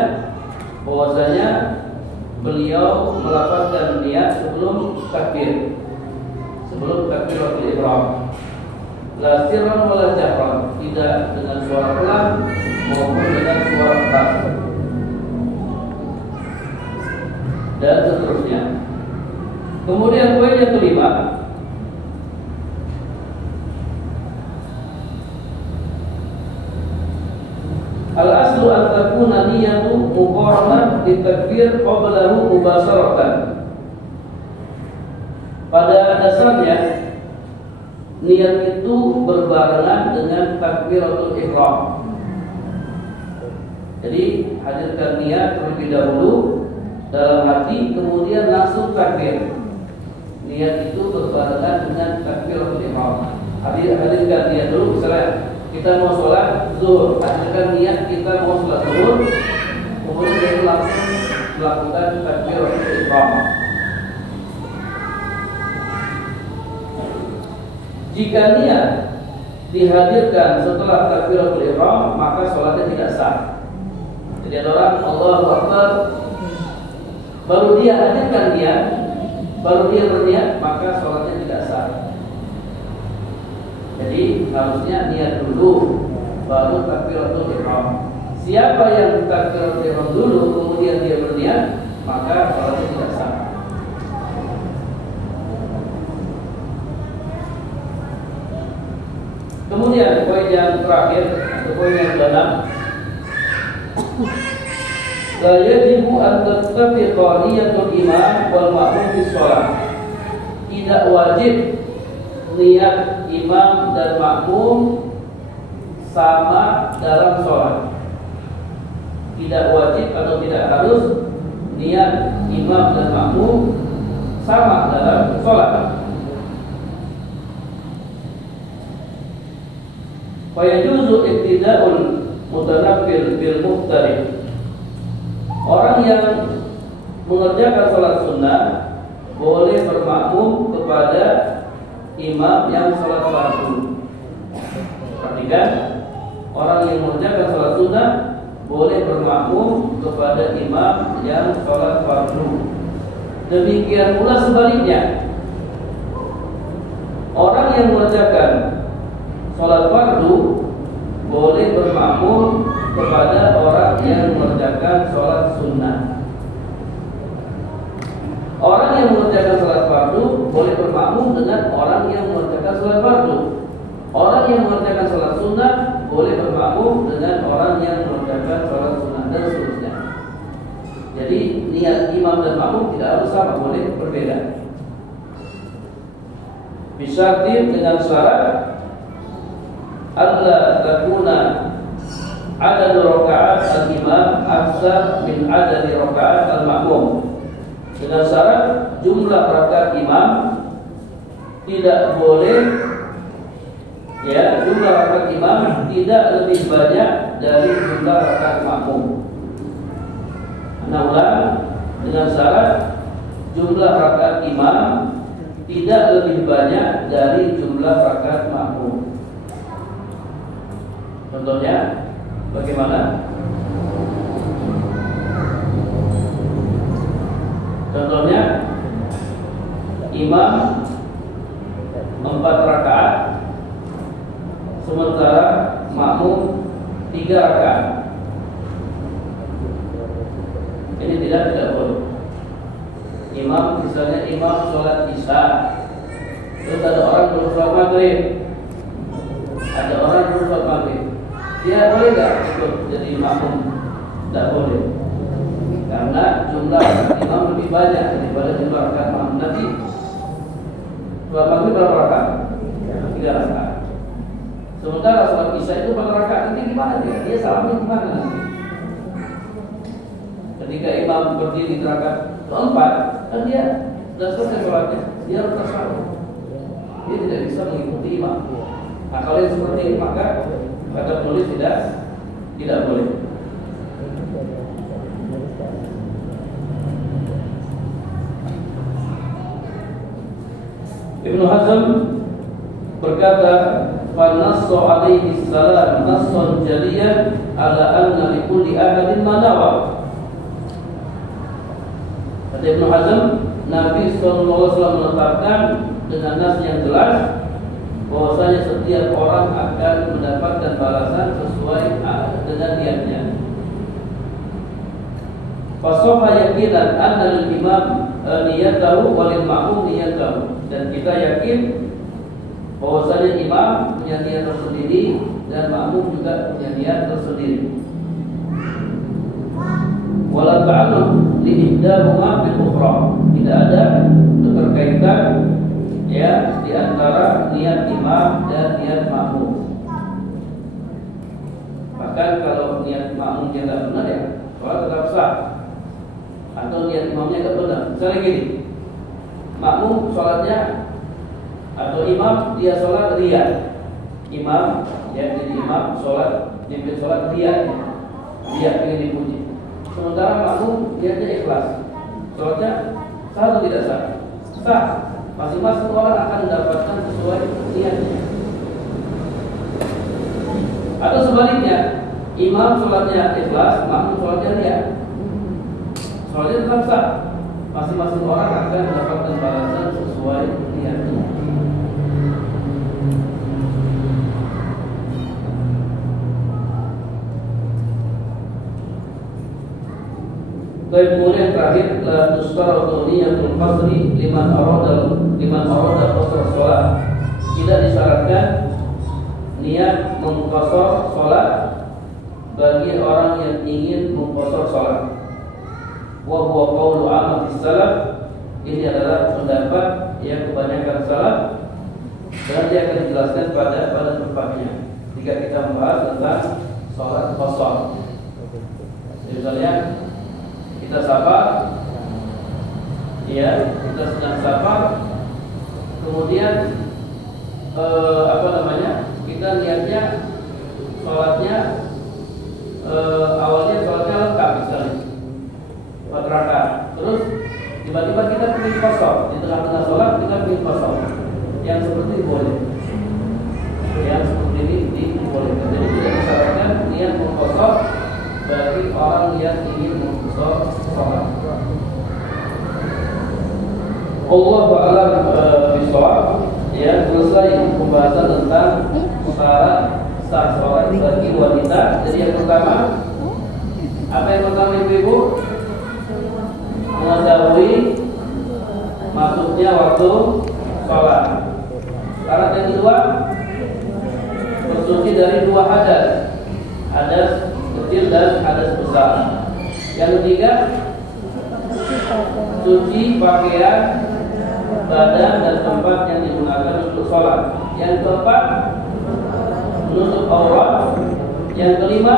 bahwasanya beliau melafazkan niat sebelum takbir. Sebelum takbiratul ihram, la sirran wala jahran, tidak dengan suara pelan maupun dengan suara keras, dan seterusnya. Kemudian poin yang kelima, al-aslu an takuna niyatu muqaranah di takbir qablahu mubasharatan. Pada dasarnya niat itu berbarengan dengan takbiratul ihram. Jadi hadirkan niat terlebih dahulu dalam hati, kemudian langsung takbir. Niat itu berbarengan dengan takbiratul ihram. Hadirkan niat dulu, misalnya kita mau sholat zuhur, hadirkan niat kita mau sholat zuhur, kemudian kita langsung melakukan takbiratul ihram. Jika niat dihadirkan setelah takbiratul ihram, maka sholatnya tidak sah. Jadi ada orang Allahu Akbar, baru dia hadirkan niat, baru dia berniat, maka sholatnya tidak sah. Jadi harusnya niat dulu, baru takbiratul ihram. Siapa yang takbiratul ihram dulu, kemudian dia berniat, maka sholatnya tidak sah. Kemudian poin yang terakhir atau poin yang ke-6, la yajibu an tattafiqa niyatul imam wal ma'mum fi shalah. Tidak wajib niat imam dan makmum sama dalam sholat. Tidak wajib atau tidak harus niat imam dan makmum sama dalam sholat. Fayajuzu ibtida'ul mutanaffil bil muqtarib. Orang yang mengerjakan sholat sunnah boleh bermakmum kepada imam yang sholat fardu. Perhatikan, orang yang mengerjakan sholat sunnah boleh bermakmum kepada imam yang sholat fardu. Demikian pula sebaliknya, orang yang mengerjakan sholat fardu boleh bermakmum kepada orang yang mengerjakan sholat sunnah. Orang yang mengerjakan sholat fardu boleh bermakmum dengan orang yang mengerjakan sholat fardu. Orang yang mengerjakan sholat sunnah boleh bermakmum dengan orang yang mengerjakan sholat sunnah, dan seterusnya. Jadi niat imam dan makmum tidak harus sama, boleh berbeda. Bisa dengan syarat alla takuna adad rakaat al-imam aksar min adad rakaat al-makmum. Dengan syarat jumlah rakaat imam tidak boleh, ya, jumlah rakaat imam tidak lebih banyak dari jumlah rakaat makmum. Namun dengan syarat jumlah rakaat imam tidak lebih banyak dari jumlah rakaat makmum. Contohnya bagaimana? Contohnya imam 4 rakaat sementara makmum 3 rakaat. Ini tidak boleh. Imam, misalnya imam sholat isya, terus ada orang belum sholat maghrib, dia boleh nggak ikut jadi makmum? Tidak boleh, karena jumlah imam lebih banyak daripada jumlah rakaat makmum. Nanti sholat maghrib berapa rakaat? 3 rakaat. Sementara sholat isya itu 4 rakaat. Nanti gimana dia? Dia salamnya gimana nanti? Ketika imam berdiri di rakaat keempat, kan dia sudah selesai sholatnya, dia harus tasyahud. Dia tidak bisa mengikuti imam. Nah, kalau yang seperti ini maka kata penulis tidak boleh. Ibnu Hazm berkata, "Fanassu alaihi salam nassun jaliyan ala anna likulli ahadin ma nawa." Kata Ibnu Hazm, Nabi SAW menetapkan dengan nas yang jelas bahwasanya setiap orang akan mendapatkan balasan sesuai dengan niatnya. Fasoha yakinan anna al-imam niyatahu walil ma'mum niyatahu. Dan kita yakin bahwasanya imam punya niat tersendiri dan makmum juga punya niat tersendiri. Wala ta'alluq li ihdahuma bil ukhra. Tidak ada keterkaitan, ya, di antara niat imam dan niat makmum. Bahkan kalau niat makmumnya tidak benar, ya sholat tetap sah. Atau niat imamnya tidak benar. Misalnya gini, makmum sholatnya atau imam dia sholat riya. Imam, ya, jadi imam sholat, pimpin sholat riya, dia ingin dipuji. Sementara makmum niatnya ikhlas. Sholatnya sah atau tidak sah? Sah. Masing-masing orang akan mendapatkan sesuai niatnya. Atau sebaliknya, imam sholatnya ikhlas, makmum sholatnya riya, sholatnya tetap sah. Masing-masing orang akan mendapatkan balasan sesuai niatnya. Kemudian terakhir, la tustaratu niyatul qasri liman arada qasr salat. Tidak disyaratkan niat mengqasar salat bagi orang yang ingin mengqasar salat. Wa huwa qaulu ammatis salaf. Ini adalah pendapat yang kebanyakan salaf, dan dia akan dijelaskan pada tempatnya jika kita membahas tentang salat qasar. Misalnya kita safar, ya, kita sedang safar, kemudian kita niatnya sholatnya awalnya sholatnya lengkap misalnya 4 rakaat, terus tiba-tiba kita ingin kosong di tengah-tengah sholat, kita ingin kosong, yang seperti ini boleh, yang seperti ini dibolehkan. Jadi tidak disyaratkan niat mengkosong bagi orang yang ingin mengkosong sholat. Allahu a'lam bishawab. Ya, selesai pembahasan tentang syarat sah sholat bagi wanita. Jadi yang pertama, apa yang pertama ibu-ibu? Mengetahui maksudnya waktu sholat. Syarat yang kedua, bersuci dari 2 hadas, hadas kecil dan hadas besar. Yang ketiga, suci pakaian, badan dan tempat yang digunakan untuk sholat. Yang keempat, menutup aurat. Yang kelima,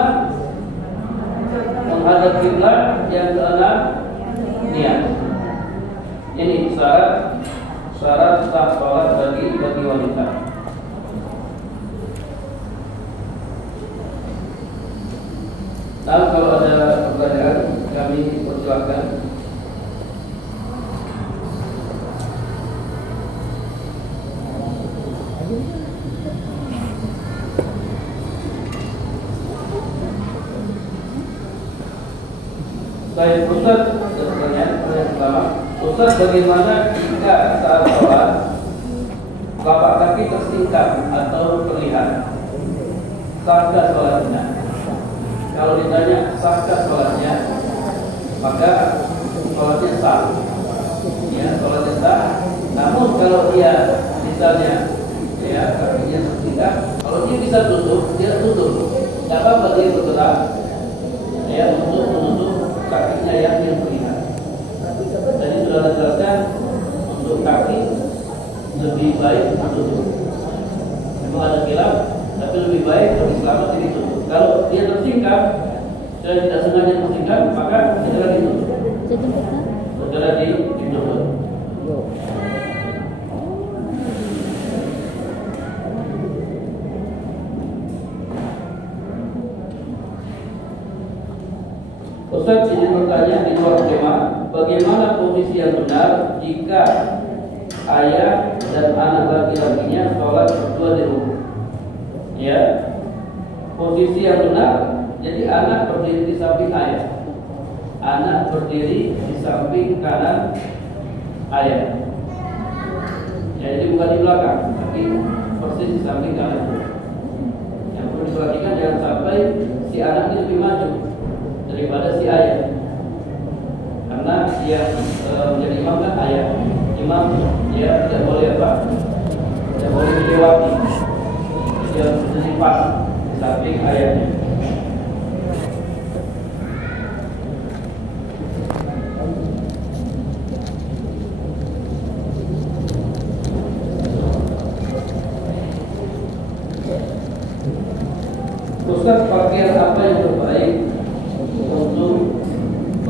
menghadap kiblat. Yang keenam, niat. Ini syarat sah sholat bagi wanita. Nah, kalau ada pertanyaan, kami persilakan. Baik, Ustaz, ada pertanyaan yang pertama. Ustaz, bagaimana jika saat sholat telapak kaki tersingkap atau terlihat? Sahkah sholatnya? Kalau ditanya sahkah sholatnya, maka sholatnya sah. Ya, sholatnya sah. Namun kalau dia misalnya ya kakinya tersingkap, kalau dia bisa tutup, dia tutup. Tidak apa-apa dia bergerak ya untuk menutup kakinya yang terlihat. Tadi sudah dijelaskan untuk kaki lebih baik ditutup. Memang ada khilaf, tapi lebih baik lebih selamat ditutup. Kalau dia tersingkap dan tidak sengaja tersingkap, maka segera ditutup. Segera ditutup. Ustaz, ini bertanya di luar tema, bagaimana posisi yang benar jika ayah dan anak laki-lakinya sholat berdua di rumah? Ya, posisi yang benar, jadi anak berdiri di samping ayah, anak berdiri di samping kanan ayah. Ya, jadi bukan di belakang, tapi persis di samping kanan. Yang perlu diperhatikan jangan sampai si anak ini lebih maju daripada si ayah, karena dia menjadi imam kan ayah. Imam dia tidak boleh apa? Tidak boleh dilewati. Dia berdiri pas di samping ayahnya. Ustaz, pakaian apa yang terbaik untuk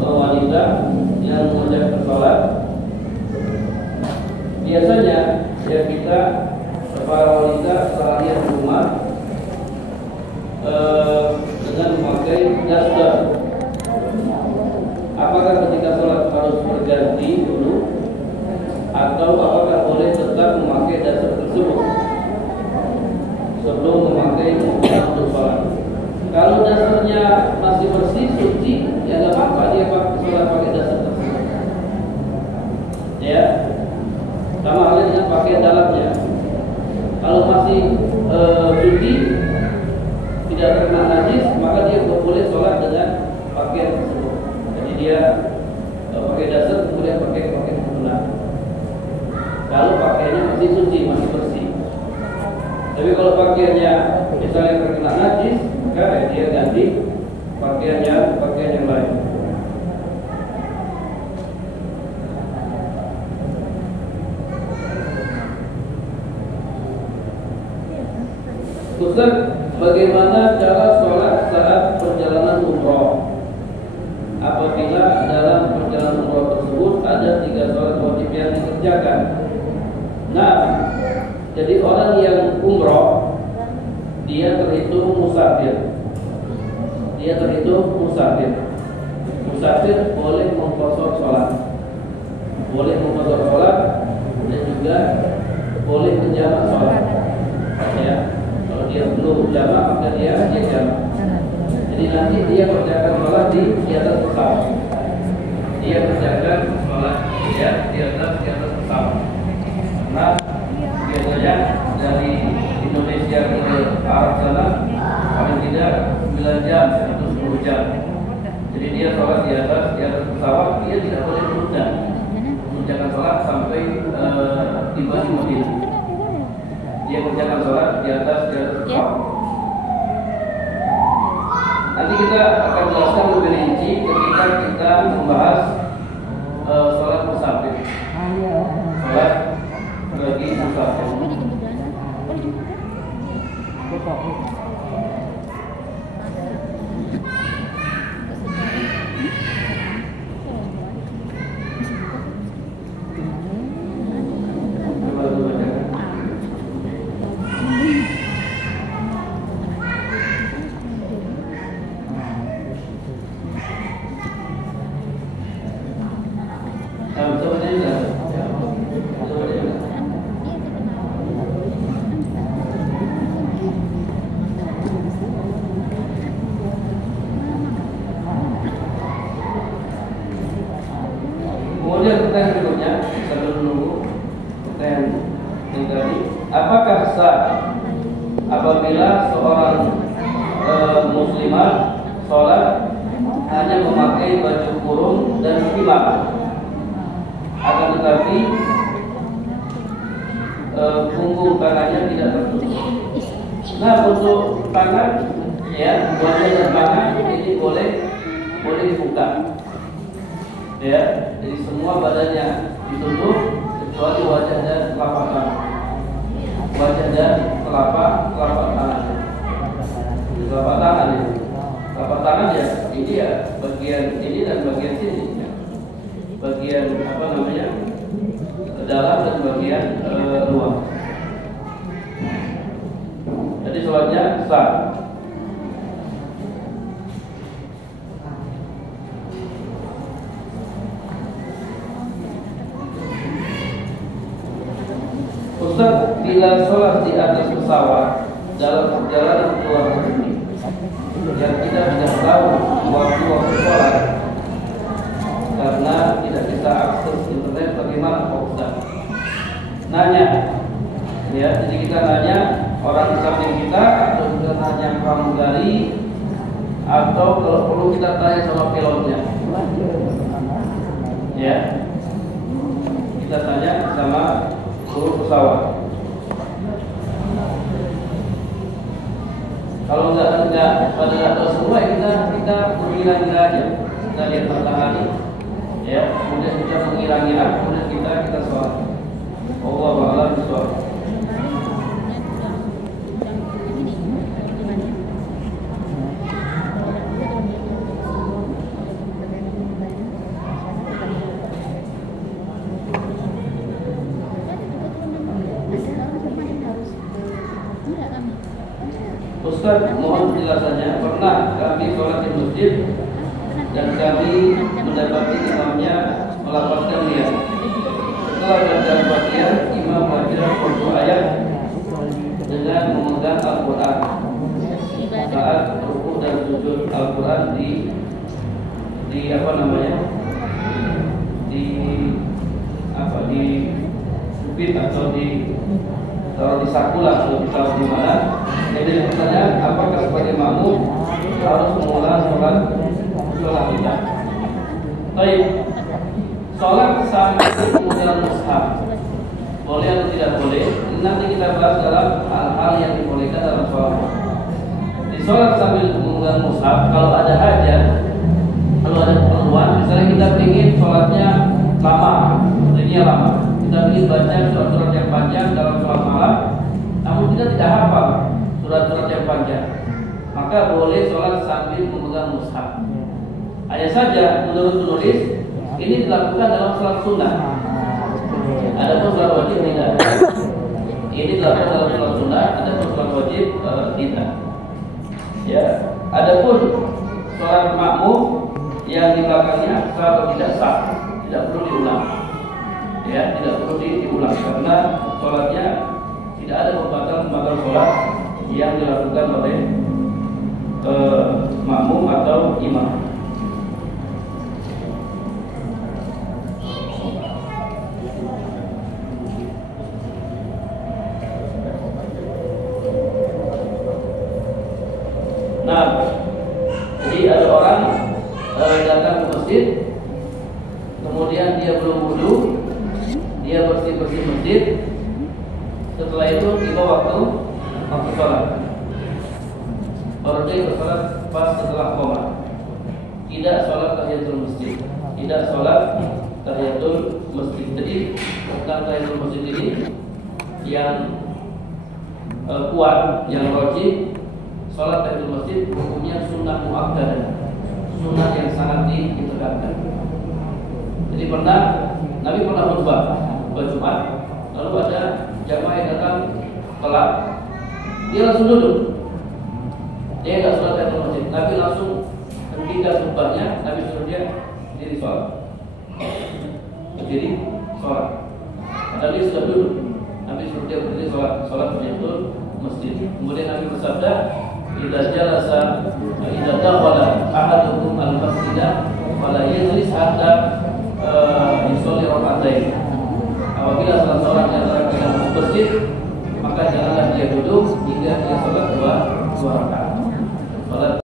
wanita yang mengerjakan sholat? Biasanya ya kita para wanita seharian di rumah dengan memakai daster. Apakah ketika sholat harus berganti dulu, atau apakah boleh tetap memakai daster tersebut sebelum memakai untuk sholat? Kalau dasarnya masih bersih, suci, ya nggak apa-apa dia sholat pakai dasar tersebut. Ya, sama halnya dengan pakaian dalamnya. Kalau masih suci, tidak terkena najis, maka dia boleh sholat dengan pakaian tersebut. Jadi dia pakai dasar, kemudian pakai pakaian mukena. Kalau pakaiannya masih suci, masih bersih. Tapi kalau pakaiannya misalnya terkena najis, maka dia ganti pakaian yang lain. Ustaz, bagaimana cara sholat saat perjalanan umroh? Apabila dalam perjalanan umroh tersebut ada 3 sholat wajib yang dikerjakan. Nah, jadi orang yang umroh dia terhitung musafir. Musafir boleh mengqashar sholat, dan juga boleh menjamak sholat. Ya, kalau dia belum jamak maka dia jamak. Jadi nanti dia kerjakan sholat di atas pesawat. Dia kerjakan sholat di atas pesawat. Karena biasanya dari Indonesia ke Arab sana paling tidak 9 jam atau 10 jam. Jadi dia sholat di atas pesawat, dia tidak boleh mengerjakan sholat sampai tiba di Madinah. Dia mengerjakan sholat di atas pesawat. Nanti kita akan jelaskan lebih rinci ketika kita membahas satu. Kemudian pertanyaan berikutnya, sambil menunggu pertanyaan yang tadi, apakah sah apabila seorang muslimah sholat hanya memakai baju kurung dan khimar, akan tetapi punggung tangannya tidak tertutup? Nah, untuk tangan, ya, wajah dan tangan ini boleh dibuka. Ya, jadi semua badannya ditutup kecuali wajah dan telapak tangan. Wajah dan telapak tangan. Telapak tangan itu. Telapak tangan ya, ini ya bagian ini dan bagian sini. Ya. Bagian apa namanya? Dalam dan bagian luar. Jadi sholatnya sah. Ustaz, bila sholat di atas pesawat dalam perjalanan ke luar negeri yang kita tidak tahu waktu sholat karena tidak bisa akses internet, bagaimana Pak Ustaz? Nanya, ya, jadi kita nanya orang di samping kita, atau kita nanya pramugari, atau kalau perlu kita tanya sama pilotnya, ya, kita tanya sama seluruh pesawat. Kalau nggak pada tahu semua, kita mengira-ngira aja, kita lihat matahari, ya, kemudian kita mengira-ngira, kemudian kita sholat. Allah a'lam bishawab. Ustaz, mohon penjelasannya. Pernah kami sholat di masjid dan kami mendapati imamnya melafazkan niat. Setelah baca Fatihah, imam membaca suatu ayat dengan memegang Al-Quran. Saat rukuk dan sujud Al-Quran di apa namanya? Di subit atau taruh di saku lah, atau ditaruh di mana. Jadi pertanyaan, apakah sebagai makmum harus mengulang sholat kita? Baik, sholat sambil mengulang mushaf boleh atau tidak boleh? Nanti kita bahas dalam hal-hal yang dibolehkan dalam sholat. Di sholat sambil mengulang mushaf, kalau ada hajat, kalau ada keperluan, misalnya kita ingin sholatnya lama, jadinya lama, kita ingin baca surat-surat yang panjang dalam sholat malam, namun kita tidak hafal surat-surat yang panjang, maka boleh sholat sambil memegang mushaf. Hanya saja menurut penulis ini dilakukan dalam sholat sunnah. Adapun sholat wajib tidak. Ini dilakukan dalam sholat sunnah, adapun sholat wajib tidak. Ya, adapun sholat makmum yang di belakangnya sah atau tidak sah, tidak perlu diulang. Ya, tidak perlu diulang karena sholatnya tidak ada pembatal sholat yang dilakukan oleh makmum atau imam. Nah, jadi ada orang datang ke masjid, kemudian dia belum wudu, dia bersih-bersih masjid. Setelah itu tiba waktu sholat. Baru dia bersolat pas setelah qomat. Tidak sholat tahiyatul masjid. Tidak sholat tahiyatul masjid. Jadi tentang tahiyatul masjid ini yang kuat, yang rajih, sholat tahiyatul masjid hukumnya sunnah muakkadah, sunnah yang sangat ditekankan. Jadi Nabi pernah khutbah Jumat, lalu ada jamaah yang datang telat, dia langsung duduk, dia nggak sholat tahiyatul masjid. Nabi langsung hentikan khutbahnya, Nabi suruh dia berdiri sholat, berdiri sholat. Padahal dia sudah duduk, Nabi suruh dia berdiri sholat tahiyatul masjid. Kemudian Nabi bersabda, idza dakhala ahadukum al-masjid